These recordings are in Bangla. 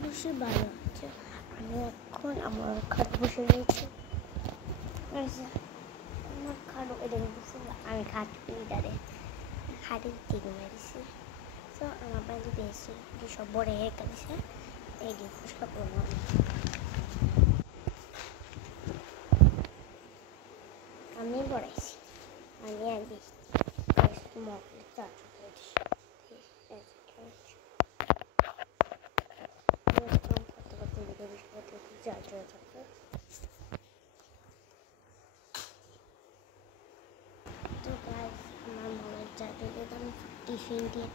অবশ্যই ভালো আছে। আমি এখন আমার খাটে বসে রয়েছি। আমার খাটও এটা কিন্তু আমি খাটের দিকে মেরেছি। তো আমার বাড়িতে এসে সব বড় হয়ে গেছে, এই দিয়ে ফুসকা করবো। আমি বড়াইছি, আমি আগে মগলে চাচু করেছি। তো গাইস, আমার মনের চাচু আমি টিফিন দিয়ে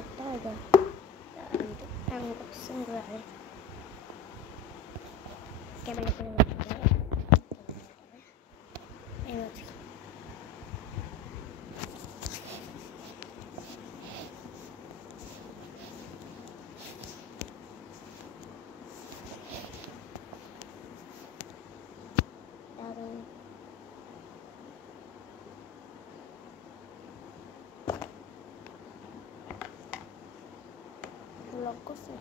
একটা আনবক্সিং করে ক্যামেরা করে ব্লগ করছে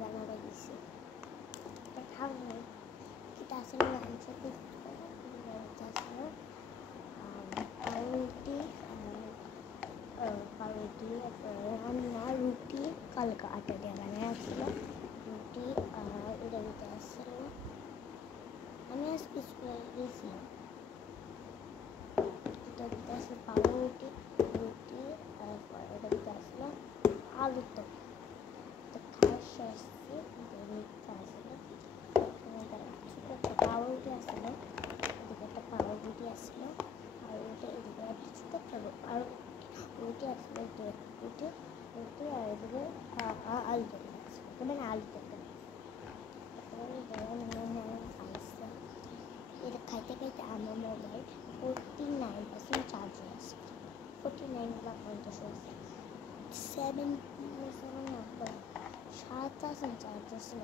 গানা লাগিয়েছি খাওয়া kita asal langsung itu রুটি কালকা আটা দিয়ে বানায় ছিল রুটি এটা দিতে আসছিল। আমি আজকে স্কুলে গিয়েছিলাম, এটা দিতে আসলে পাউরুটি রুটি তারপর এটা দিতে আসলো আলু তো খাওয়ার শেষ দিতে আসলো একটা পাউরুটি আসলো, এদিকে একটা পাউরুটি আসলো আর ওটা এদিকে একটা ছোট একটা আর রুটি আসলো রুটি রুটি আর এদিকে আলু তরকারি আসলো, মানে আলু তরকারি এটা খাইতে খাইতে আমার মোবাইল 49% চার্জ হয়েছে, 49.50 হয়েছে, 7% চার্জ আছে।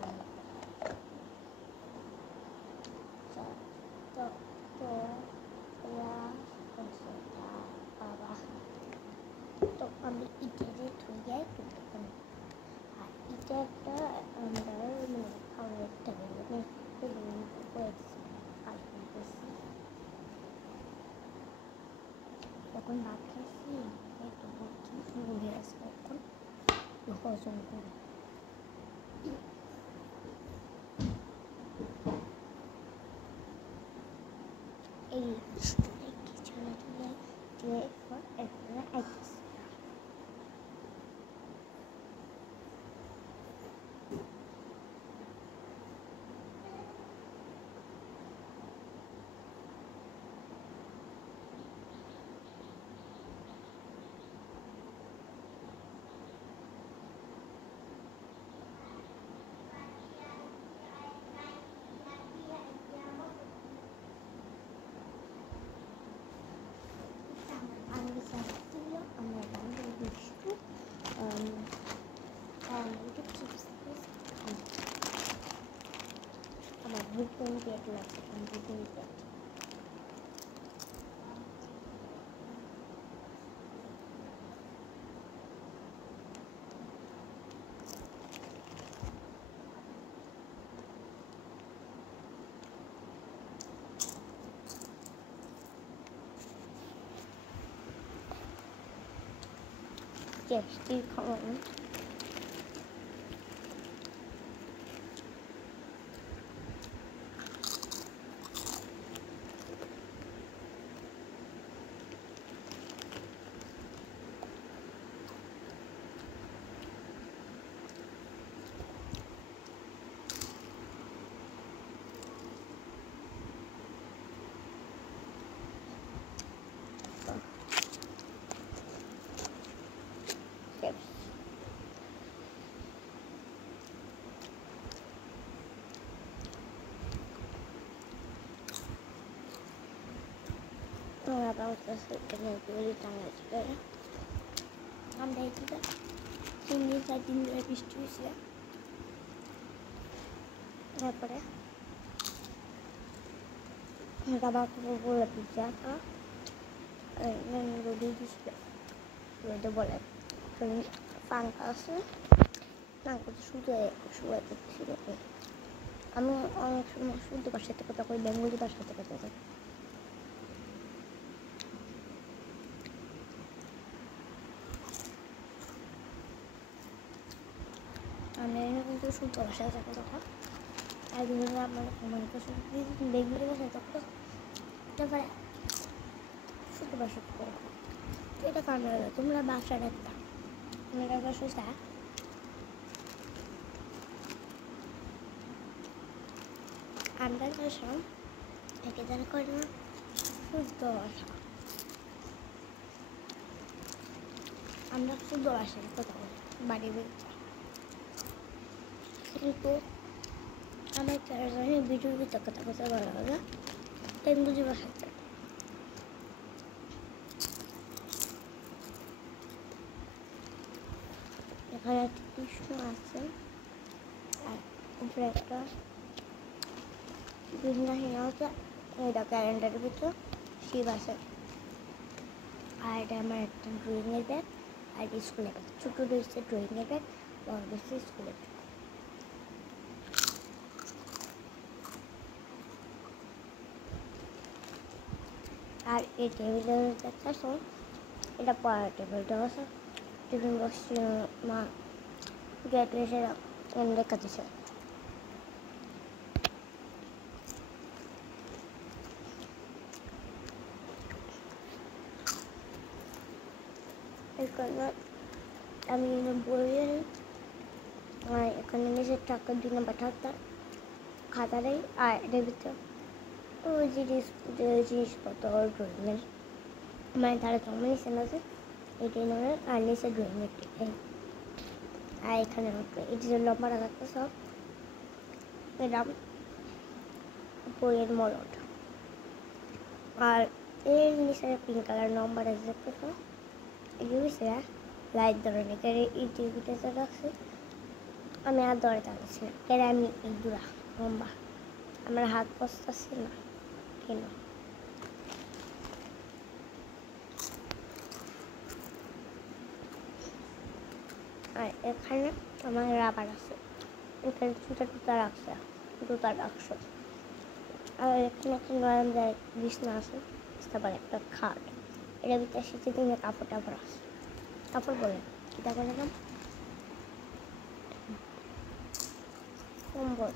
তো আমি ইটে ধুয়ে তুলতাম আর ইটা একটা আমরা খাওয়ার টেবিলে তখন ভাত খাইছি একটু বুদ্ধি শুরু হয়ে আসে এখন হজম করে। এই ছেলে তুলে দিয়ে একবারে আইতেছে আমার বান্ধবী বিষ্ণু আমার বুকিং পেট লাগছে, বুকিং পেট টেস্টি খাওয়ানো। About the second really damage better. I'm ready to sing this. I didn't let me choose it. Trabajo con la pizzata রোদে দিছিল রোদে বলে পাঙ্খা আছে পাঙ্খাতে শুয়ে করতেছিল আমি অনেক সময় শুদ্ধ ভাষাতে কথা কই বেঙ্গলি ভাষাতে কথা কই আমি কিন্তু শুদ্ধ ভাষাতে কথা কই আর বিভিন্ন আমার মনে করছি বেঙ্গলি ভাষাতে কথা তারপরে শুদ্ধ ভাষাতে কথা এটা কারণ হলো তোমরা বাসাটা একটা তোমরা বাসা আমরা ভাষা একে যারা করে না শুদ্ধ ভাষা আমরা শুদ্ধ ভাষায় কথা বলি বাড়ি বেড়ে কিন্তু আমার চারজনের ভিডিওর ভিতরে কথা কথা বলা হবে বেঙ্গলি ভাষাতে এখানে একটা কৃষ্ণ আছে আর উপরে একটা বিভিন্ন হচ্ছে এটা ক্যালেন্ডারের ভিতর শিব আছে আর এটা আমার একটা ড্রয়িংয়ের ব্যাগ আর স্কুলের ব্যাগ ছোটো রয়েছে ড্রয়িংয়ের ব্যাগ বড় রয়েছে স্কুলের ব্যাগ আর এই টেবিলের দেখতেছ এটা পড়ার টেবিলটা আছে টিফিন বক্স মা গ্যাস রেখে দিছে এখানে আমি বইয়ের এখানে নিজের টাকা 2 নম্বর খাতা দেয় আর এটার ভিতরে ওই জিনিসপত্র ড্রয়িংয়ের মানে তারা জমা নিচ্ছে না যে এটাই নয় আর নিচে ড্রয়িংয়ের আর এখানে এই যে লম্বা রাখাতে সব এরম বইয়ের মলট আর এর নিচে পিঙ্ক কালার নম্বর আছে দেখতেছ এগুলো লাইট ধরনের কেড়ে এই টিভিটা যে রাখছে আমি আর ধরে থাকছি না কেড়ে আমি এই দুরা লম্বা আমার হাত বসতেছে না কেন আর এখানে আমার রাবার আছে এখানে জুতা রাখছে আর এখানে একটা নরম বিছনা আছে তারপর একটা খাট এটার ভিতরে শীতের দিনে কাপড় টাপড় আছে কাপড় বলে এটা বলে নাম কম্বল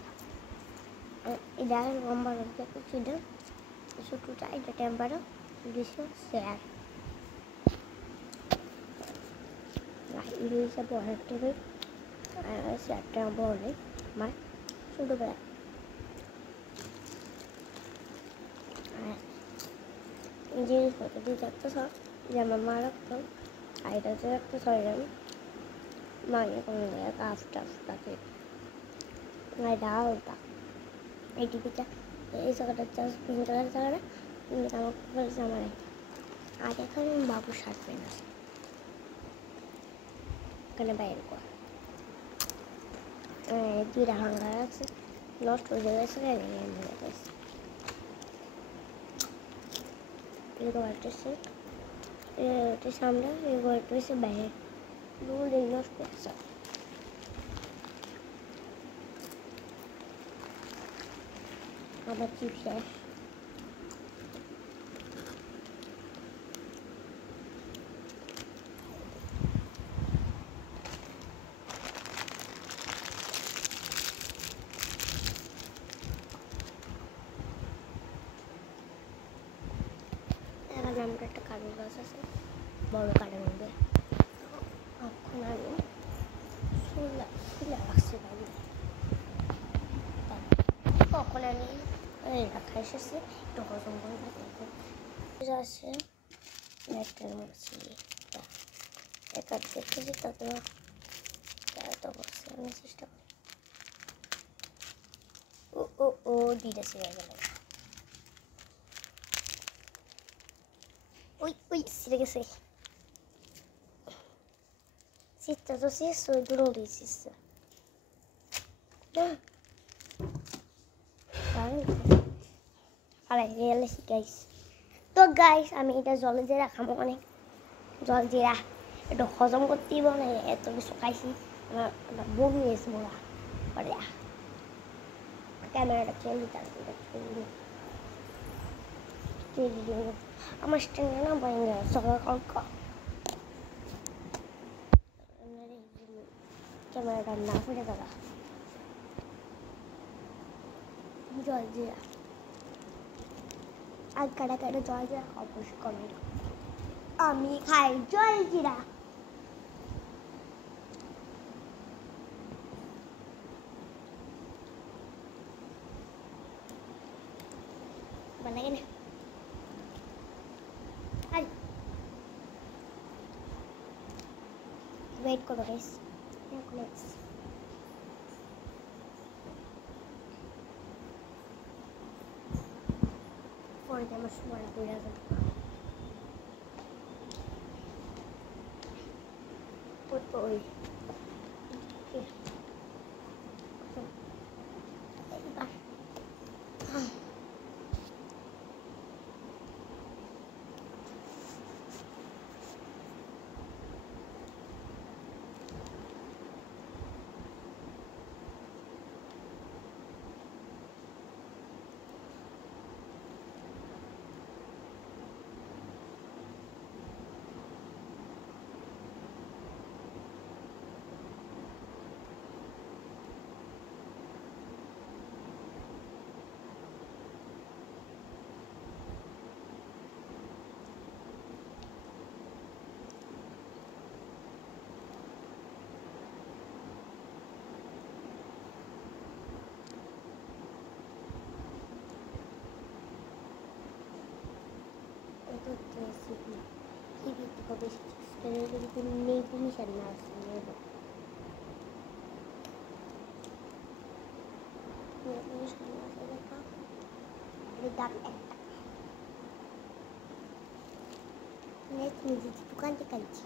এটা লম্বা ছিল ছোটটা এটা টেম্পারও দিছে চেয়ার ইংলিশে পড়ার টেবিল চেয়ারটা বলে আমার ছোটোবেলা জিনিসপত্র দিয়ে থাকতো সব যেমন মা রাখতাম আর এটাতে রাখতো সরিলাম মানে কোনো জায়গায় কাফ টাফ থাকে এটা আলাদা এই টিভিটা এই জায়গাটা জাস্ট পিঙ্ক কালার জায়গাটা আমার বলেছে আমার আর এখানে বাবু শার্ট পেন আছে এখানে বাইরে করা 2টা হাঙ্গার আছে নষ্ট হয়ে গেছে এরকম একটা সেট এটার সামনে এরকম একটা হচ্ছে বাইরে দুটো নষ্ট আছে আবার চিপ শেষ এখানে আমরা একটা কারণ গাছ আছে বড় কাঠের মধ্যে এখন আমি ফুলে রাখছি কখন আমি রাখা এসেছি একটু হজম করে আছে নেটের মধ্যে একা দেখতেছি তারপর বসে আমি চেষ্টা করি ও দিটা ছিঁড়ে গেল ওই ছিঁড়ে গেছে চিত্তা তো শেষ ওই দূর দিয়েছিস আর ফালাই রিয়েলিস্ট গাইস। তো গাইস আমি এটা জলে জিরা খাবো, অনেক জল জিরা একটু হজম করতেই বলে এত কিছু খাইছি, আমার বমি হয়েছে বলা পরে ক্যামেরাটা চলে আমার স্ট্যান্ডে না বাইরে সকাল কালকা ক্যামেরাটা না ফুটে দাদা জল জিরা আর কাটা কাটা জল জিরা অবশ্যই কমেন্ট আমি খাই জল জিরা। লাগে না আর ওয়েট করো গাইস নেক্সট পরে আমার সময় পড়ে যাবে ওই নেই তুমি সামনে আসছে দাম একটা নিজের দোকান থেকে আনছি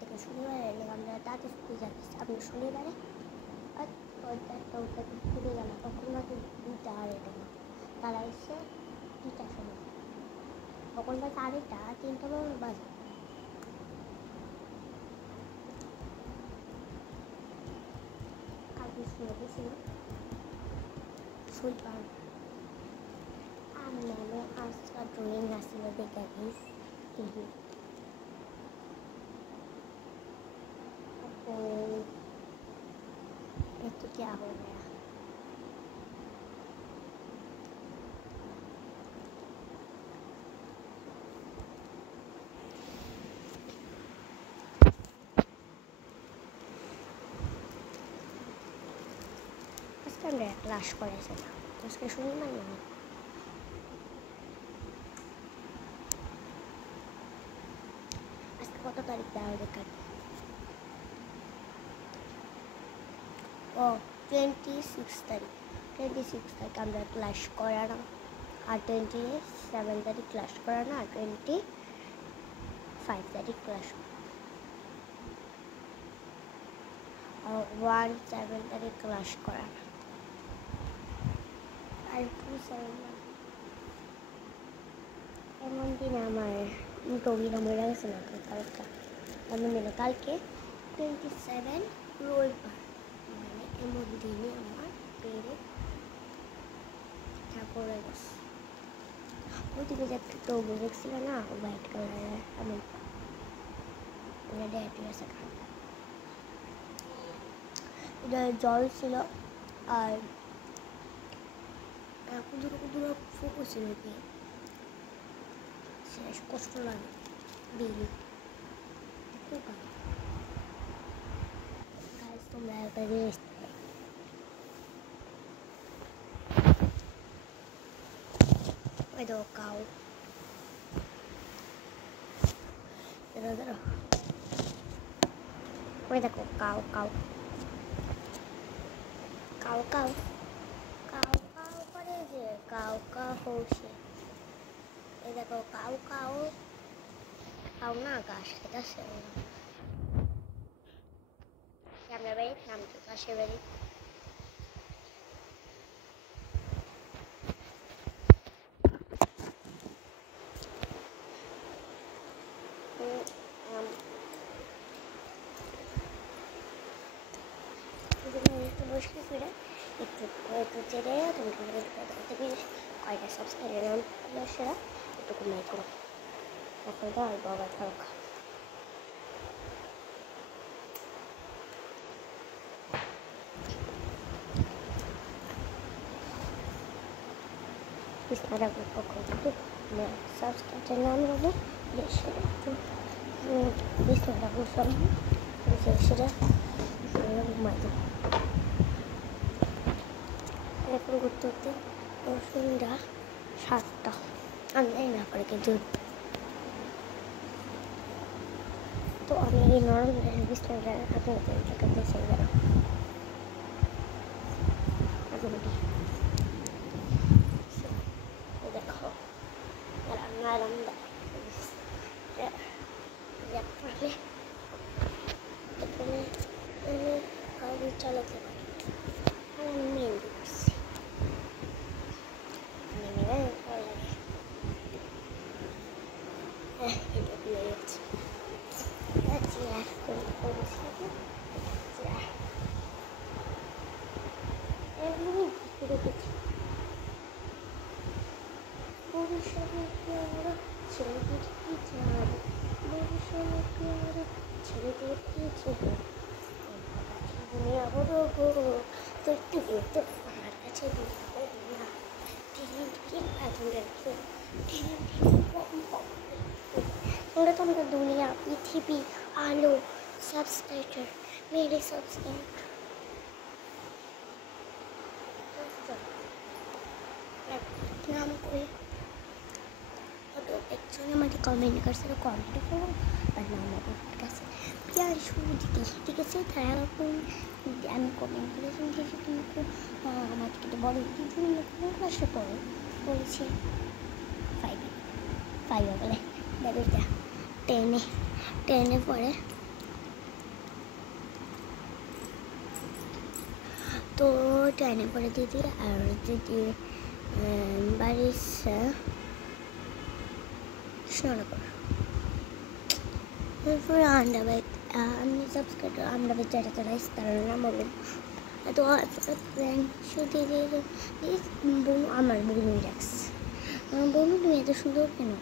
থেকে শনিবারে এলে আমরা তাতে স্কুল যাচ্ছি আপনি শনিবারে আর ওইটা ঘুরে গেল তখন মাত্র 2টা 2:30 তারা এসে 2টার সময় তখন বাজে 2:30 3টা বাজে কালকে শুনে গেছিল শুই পান আমি আজকে ড্রয়িং আসছিল দেখে গিস টিভি तो क्या हो गया আজকে আমরা ক্লাস করেছিলাম আজকে শনিবার না আজকে কত তারিখ দেওয়া দেখার ও 26 তারিখ 26 তারিখ আমরা ক্লাস করানো আর 27 তারিখ ক্লাস করানো আর 25 তারিখ ক্লাস আর 17 তারিখ ক্লাস করানো আর 27 এমন দিন আমার টবিরা মরে গেছে না কালকে এমন দিনে কালকে 27 রোববার এমন দিনে আমার পেরে ঠাকুরে গেছে ওইদিকে যে একটা টবু দেখছিল না হোয়াইট কালারের এমন ড্যাটি আছে এটা জল ছিল আর কুদুরো কুদুরো ফুকো ছিল কি শেষ কষ্ট লাগে বিলি তোমরা একটা জিনিস ওই দেখো কাউ ওই দেখো cow cow cow cow cow cow করে যে কাউ কাউ হচ্ছে এই দেখো কাউ কাউ কাউ না ঘাস খেতেছে আমরা বাড়ি নামতে পাশের বাড়ি একটু বসে ফিরে একটু চেড়ে তুমি কয়টা সাবস্ক্রাইবার নাম সেরা একটু কমে করো এখন তো আর বাবা থাক বিস্তারা পক্ষ থেকে সাবস্ক্রাইবার নাম নেবো সেটা একটু বিস্তারা বুঝলাম সেটা ঘুমাই দেবো এখন ঘুরতে ঘুরতে সন্ধ্যা 7টা আমি জানি না পরে কিন্তু তো আমি এই নরম বিস্তারটা আপনাদের দেখাতে চাই যারা দেখো আরাম আমি চালাতে পারি আর আমি মেহেন্দি করছি এটা দিয়ে যাচ্ছে রেখেছি ভবিষ্যতের পেয়ারা ছেলেদের কি চান ভবিষ্যতের পেয়ারা ছেলেদের কি চান দুনিয়া বড় তোর থেকে তো আমার কাছে দুনিয়া আমরা তো আমাদের দুনিয়া পৃথিবী আলো সাবস্ক্রাইবার মেরে সাবস্ক্রাইব নাম করে একজনে আমাকে কমেন্ট করছে তো কমেন্ট করো আর নাম আমার কাছে প্রিয়ার শুরু দিদি ঠিক আছে তারা আমি কমেন্ট করেছি দিয়েছি তুমি আমার থেকে বড় দিদি তুমি কোন ক্লাসে পড়ো বলেছি 5 বলে বেবিটা 10-এ পড়ে তো 10-এ পড়ে দিদি আর দিদি বাড়ির কৃষ্ণনগর এরপর আমি সাবস্ক্রাইবার আমরাবাদ যারা তারা নাম বলবেন তো দিদির বোন আমার বোনই রাখছে আমার বোন তুমি এত সুন্দর কেন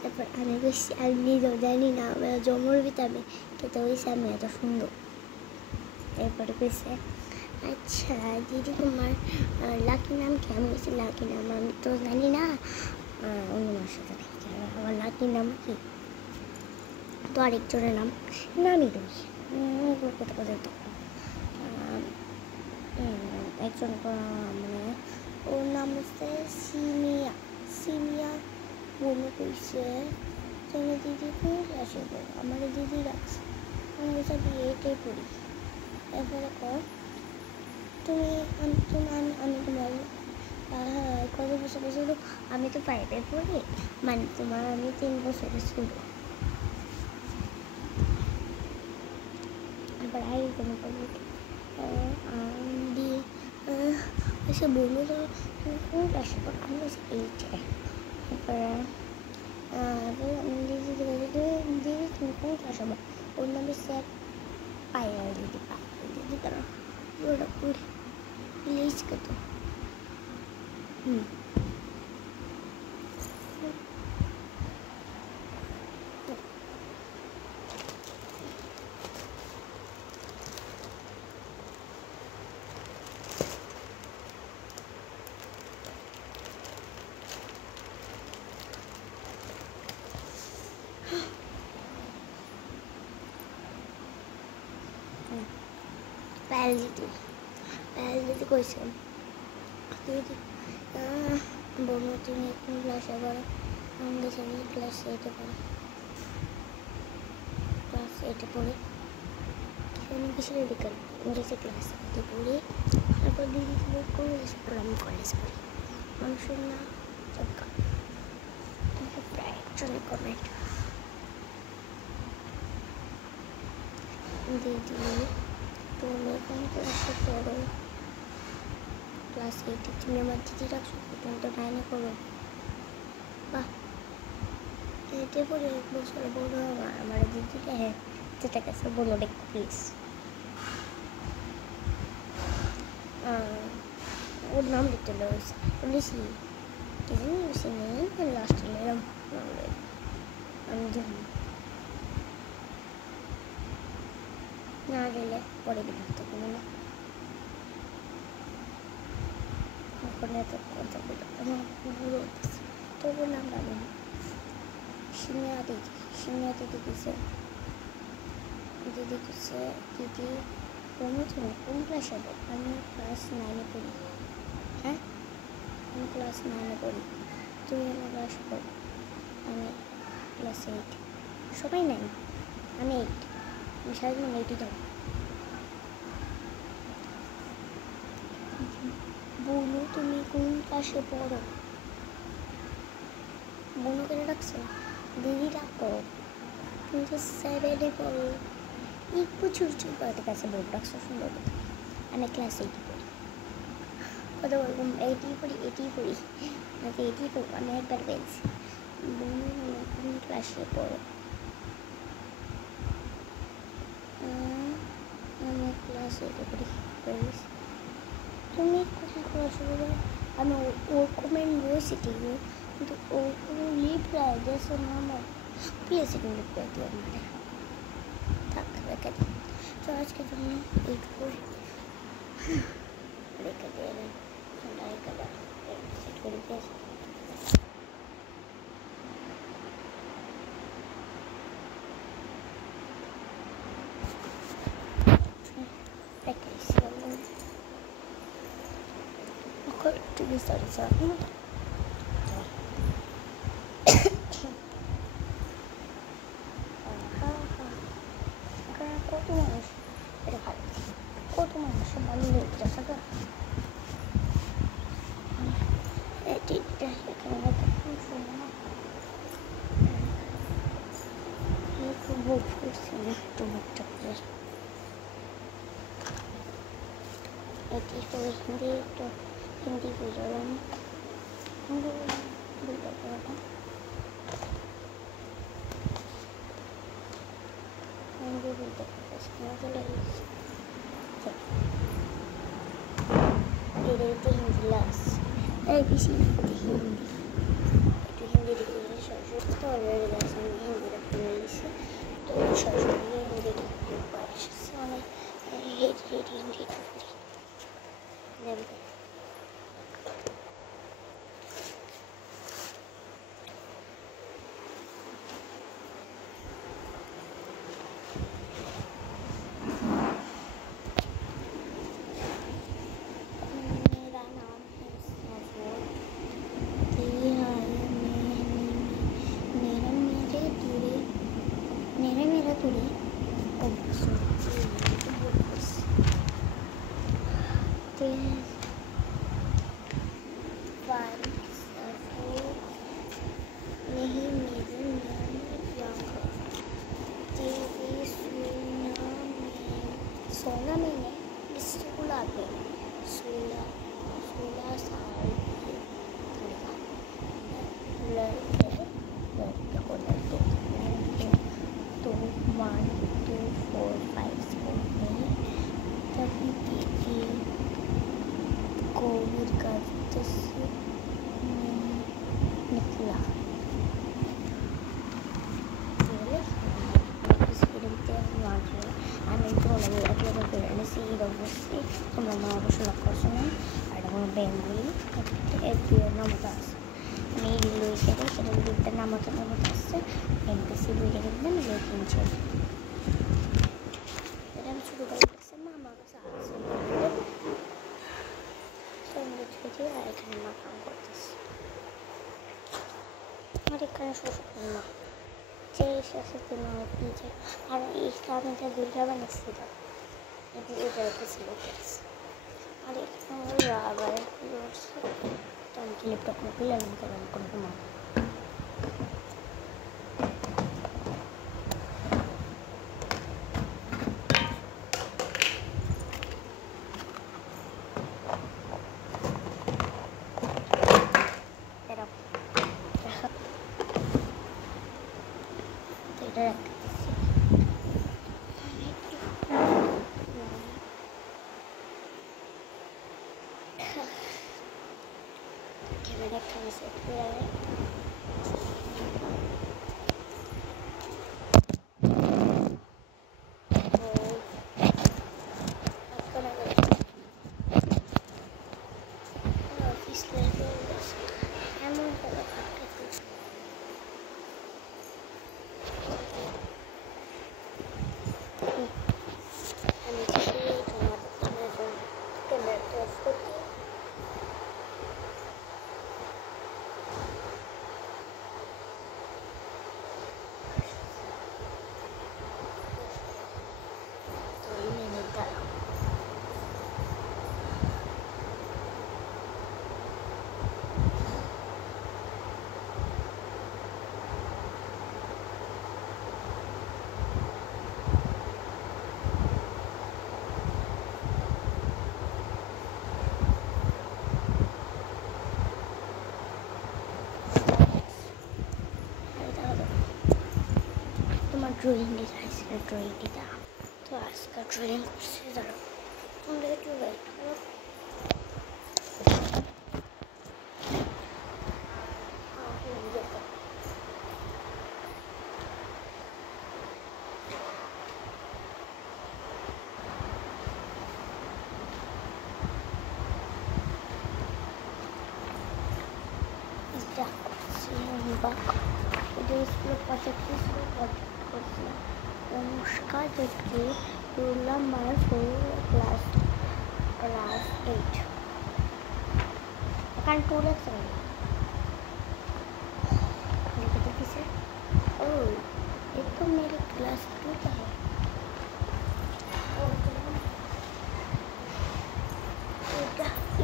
তারপর আমি বেশি আমি নিজেও জানি না জমর ভিতরে খেতে হয়েছে আমি এত সুন্দর এরপরে কইছে আচ্ছা দিদি তোমার লাকি নাম কি আমি বলছি লাকি নাম আমি তো জানি না অন্য মাসে জানি আমার লাকি নাম কি তো আরেকজনের নামই তুমি কোথাও কোথাও একজন মানে ওর নাম হচ্ছে সিমিয়া মনে করছে তুমি দিদি কোন ক্লাসে পড়ো আমার দিদি রাখছে আমি বলছি আমি এইটাই পড়ি এরপরে কর তুমি আমি তোমার কত বছর আমি তো 5-এ পড়ি মানে তোমার আমি 3 বছরের ছোট এবার আরেকজন পড়ি দিয়ে এসে বললো তো তুমি কোন ক্লাসে পড়ো আমি বলছি 8-এ তারপরে দিদি তুমি কোন ক্লাসে পড়ো ওর নাম হচ্ছে পায়রা দিদি তারা ওটা পড়ি প্লিজ কত পায়েল দিদি কইছে দিদি বলবো তুমি কোন ক্লাসে পড়ো আমি গেছি আমি ক্লাস 8-এ পড়ি আমি কিসের বিকাল গেছি ক্লাস 8-এ পড়ি তারপর দিদি তুমি কোন ক্লাসে পড়ো আমি কলেজে পড়ি মানুষের না লিটারালি কমেন্ট দিদি তুমি কোন ক্লাসে পড়ো? ক্লাস 8 তুমি আমার দিদি রাখছো, তুমি তো 9-এ পড়ো। বাহ, 8-এ পড়ে 1 বছর বড় আমার দিদিটা। হ্যাঁ, যেটা কাছে বলো দেখো প্লিজ। ওর নাম লিখতে রয়েছে লিসি, কি জানি লিসি নেই লাস্ট এরম আমি জানি না, গেলে পরে বিরক্ত করবো না। এখন এত কথা বলে আমার পুরো তবু নাম পাবো না। সিনিয়া দিদি কিসে দিদি তুমি কোন ক্লাসে পড়ো? আমি ক্লাস 9-এ পড়ি। হ্যাঁ, আমি ক্লাস 9-এ পড়ি। তুমি আমার ক্লাসে পড়ো? আমি ক্লাস 8। সবাই 9, আমি 8। আমি সারাদিন 8-ই যাবো। বলু তুমি কোন ক্লাসে পড়ো? বনু করে রাখছো? দিদি ডাকো, তুমি তো 7-এ পড়ো। একটু চুরচুর করতে কাছে বোর্ড রাখছো সুন্দর কথা। আমি ক্লাস 8-এ পড়ি। কথা বলবো 8-ই পড়ি আমি 8-ই পড়বো। আমি একবার পেয়েছি। বনু কোন ক্লাসে পড়ো? আমি ক্লাস 8-এ পড়ি। তুমি কোন ক্লাসে পড়ো? আমি ওর কমেন্ট রয়েছে ঠিকই, কিন্তু ও কোনো লিভ রায় দিয়েছে না আমার। প্লিজ একটু লিভ করে দিও আমাদের। থাক রেখে দিই। তো আজকের জন্য এইটুকু রেখে দিয়ে সেট করে দিয়েছে। Sorry. কত মানুষ এটা ভালো, কত মানুষ ভালো লেগেছে তো এখানে উপভোগ করছি একটু মুখটা করে। এটি করে হিন্দি, একটু হিন্দি বুঝলাম, হিন্দি বলতে পারলাম, হিন্দি বলতে পারছি না, চলে গেছি হিন্দি লাস বেশি হিন্দি একটু হিন্দি দেখে সরস্বতী তো অলরেডি গাছ আমি হিন্দিটা খুলে দিয়েছি। তো সরস্বতী হিন্দি এসেছে অনেক হেঁটে হিন্দি দেখবে। सोना में नहीं, 16 पे 16 साल लड़के लड़के को लड़के तो 1 2 4 5 स्कूल में तभी दीदी कोविड का निकला। আমি তোমাদের একেবারে করে এনেছি ঈদ অবশ্যই তোমরা আমার অবশ্যই লক্ষ্য করছো না। আর এটা কোনো বেঙ্গলি এর নামতা আছে, আমি এই রিল হিসেবে সেটা দুইটার নামতা আসছে এমপিসি বইটা কিনলাম যে কিনছে। এটা আমি শুরু করে দেখছি মা আমার কাছে আছে ছুটি, আর এখানে মা কাম করতেছি, আর এখানে শ্বশুর মা সাথে পিজে আর এই কারণটা দুইটা বানিয়েছিল এটা রেখেছিল আর এখানে রাবার তো আমি ক্লিপটা খুলে নিতে পারি কোনো সময়। ক্যামেরাটা রাখতেছি। ক্যামেরা খাওয়া সেট করে অফিস লাইফে এমন করে আমি তোমাদের ক্যামেরাটা অফ করতে ড্রয়িং দেখাইছিল, ড্রয়িং দিতা তো আজকে ড্রয়িং করছে। ধরো তোমরা একটু ওয়েট করো। অনুষ্কা দেখি রোল নাম্বার 4 ক্লাস 8 এখানে 2 লাখ लिखे तो किसे ओ ये तो मेरे क्लास 2 का है।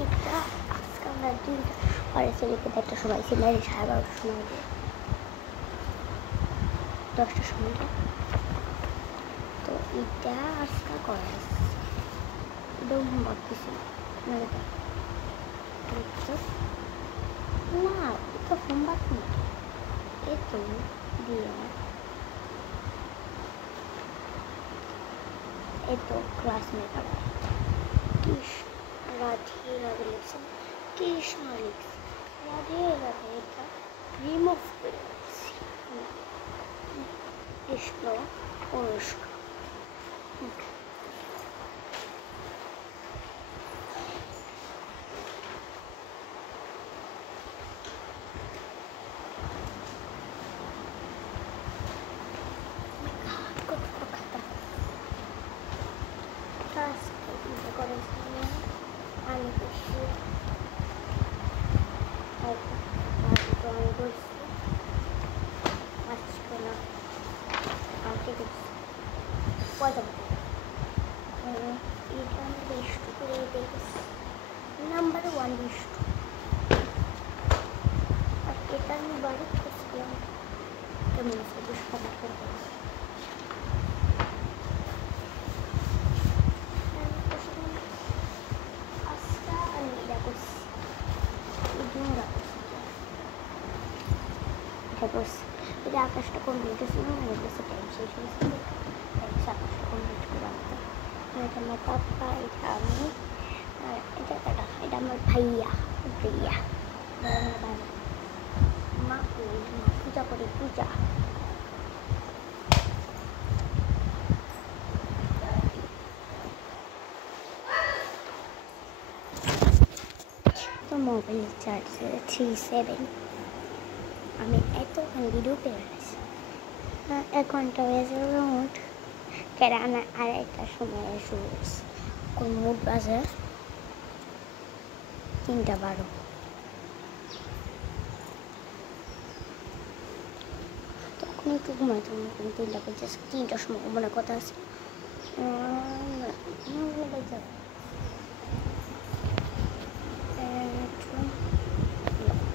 এটা আজকে আমরা দিনটা আর এসে লিখে একটা সময় ছিল 12:30 সময় 10টার সময়। তো এটা আজকে করা এটা হোমওয়ার্ক দিছিল না, এটা হোমওয়ার্ক না, এ তো দিয়ে এ তো ক্লাস में करा किस राधे राधे लिखছেন কৃষ্ণ লিখছে রাধে রাধে এটা রিমুভ করে দিচ্ছি কৃষ্ণ অনুষ্কা। আমি করছি ড্রয়িং করছি আজকে না কালকে করছি পয়সা এটা আমি বেস্ট করে দেখেছি নাম্বার 1 বেস্ট। আর এটা আমি বাড়ি করছিলাম কেমন আছে বেশ কমেন্ট করে দেখছি। এটা আকাশটা কমপ্লিট হয়েছিল না, টাইম শেষ হয়েছিল, আকাশটা কমপ্লিট করে আসতাম। এটা আমার পাপ্পা, এটা আমি, আর এটা কাটা, এটা আমার ভাইয়া ভাইয়া মা পূজা করে পূজা। তো মোবাইল চার্জ 37 আমি এতক্ষণ ভিডিও পেয়ে গেছি 1 ঘন্টা হয়ে যাবে মোট কেরানা। আর একটা সময় শুরু হয়েছে কোন মোট বাজে 3:12। তখন একটু ঘুমাইতাম 3:50 সময় মনে কথা আছে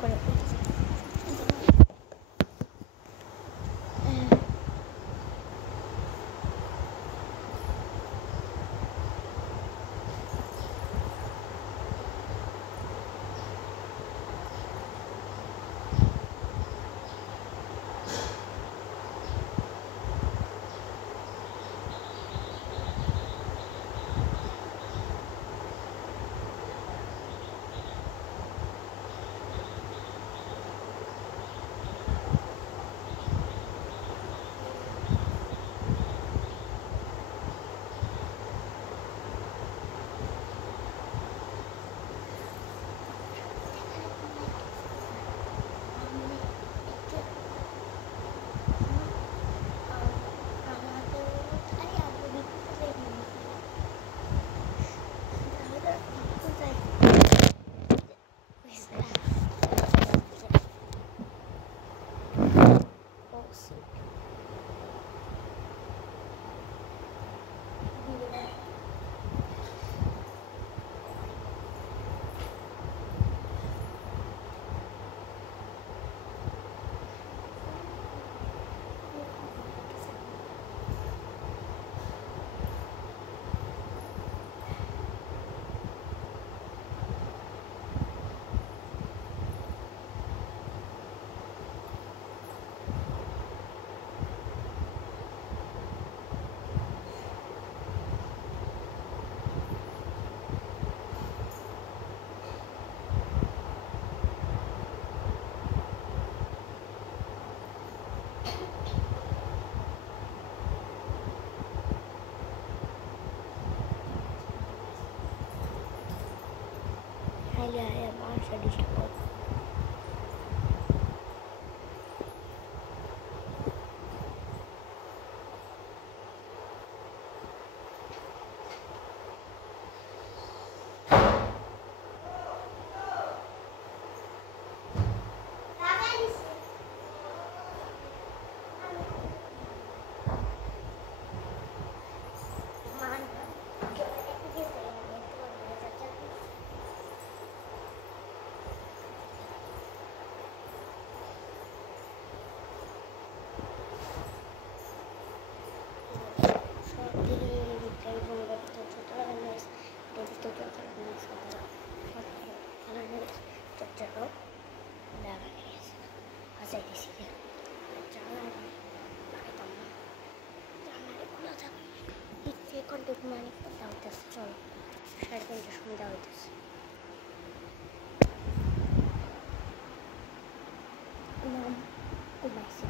করে ya masa disebut মানে কথা হইতেছে চলো 3:30 সন্ধ্যা হইতেছে নাম ঘুমাইছে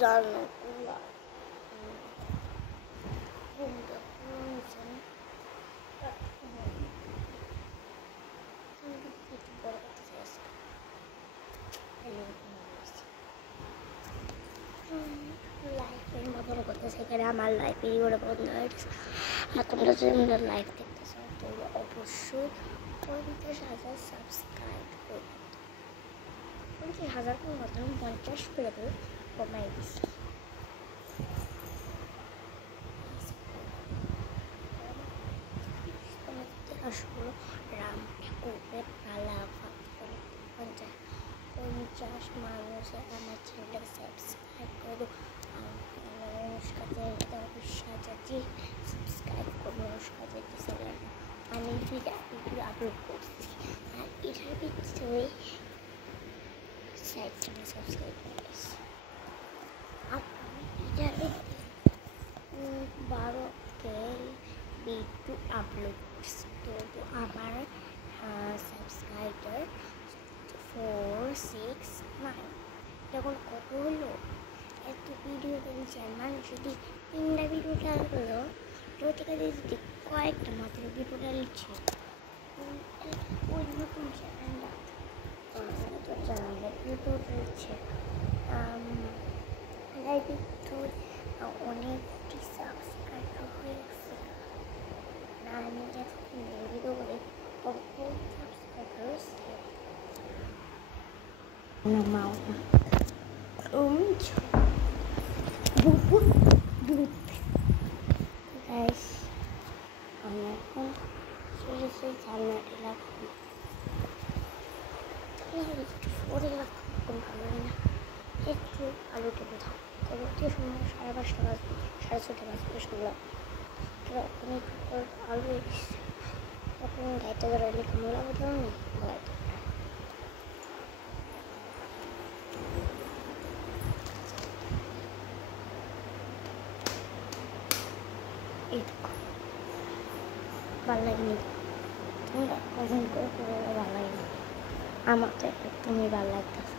জানো সেখানে আমার লাইফ ভিডিওটা বন্ধ হয়ে গেছে আর তোমরা যদি আমাদের লাইভ দেখতে চাও তাহলে অবশ্যই 50,000 সাবস্ক্রাইব করবে 50,000 কোন কথা 50 করে দেবো কমাই দিচ্ছি আসলে রাম ঠাকুরের পালা 50 মানুষে আমার চ্যানেলটাকে সাবস্ক্রাইব করো অনুষ্কাচার্য সাবস্ক্রাইব করবো অনুষ্কাচার্য চ্যানেলটা আমি ভিডিও আপলোড করছি আর এটার ভিতরে সাইটটা সাবস্ক্রাইব করেছি আর আমি এটার 12কে ভিডিও আপলোড করছি তো আমার সাবস্ক্রাইবার 469 যখন কত হলো এত ভিডিও দেখছি আর মানুষ যদি 3টা ভিডিও ডালগুলো রোটিকা দিয়ে যদি কয়েকটা মাত্র ভিডিও ডালছে ওই নতুন চ্যানেলটা নতুন চ্যানেলে ভিডিও ডালছে অনেকটি সাবস্ক্রাইবার হয়ে গেছে না আমি যখন ভিডিও করি তখন সাবস্ক্রাইবার normal guys আমি এখন সে জানলাটি লাগাবো একটু পরে রাখুন ভালো হয় না একটু আলু টেপে থাকবো পরবর্তী সময় 5:30 বাজবে 6:30 বাজবে শুনলাম তখন একটু আলু এসছে তখন গাইতে ধরালে কামলা বোঝাও নি গাইতে ভালো লাগেনি তোমরা কমেন্ট করে ভালো লাগেনি আমার তো একদমই ভালো লাগতেছে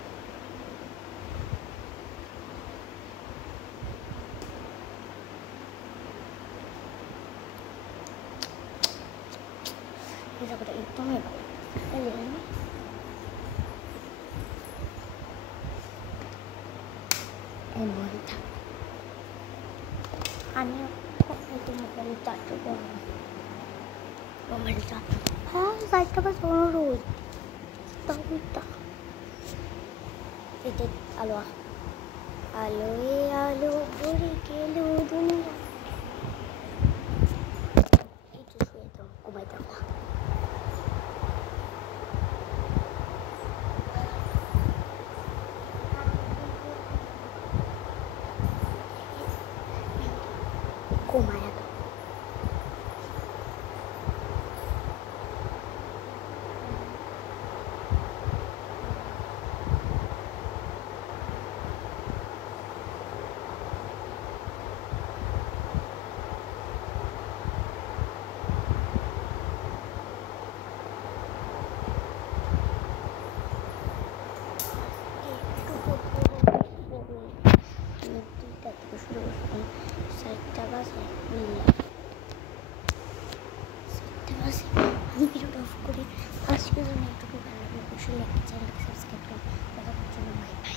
একদমই ভালো আমি মোবাইল চারটে মোবাইলটা হ্যাঁ 4টা বাজে রোজ এতে আলো আলোয় আলো ভরে গেল দুনিয়া একটু শুয়ে তো ঘুমাইতাম না ঘুমায় চারটা বাজে আমি ভিডিওটা অফ করি। আজকের জন্য একটু ভালো লাগলে অবশ্যই লাইক চ্যানেলকে সাবস্ক্রাইব করুন। কথা বলার জন্য বাই বাই।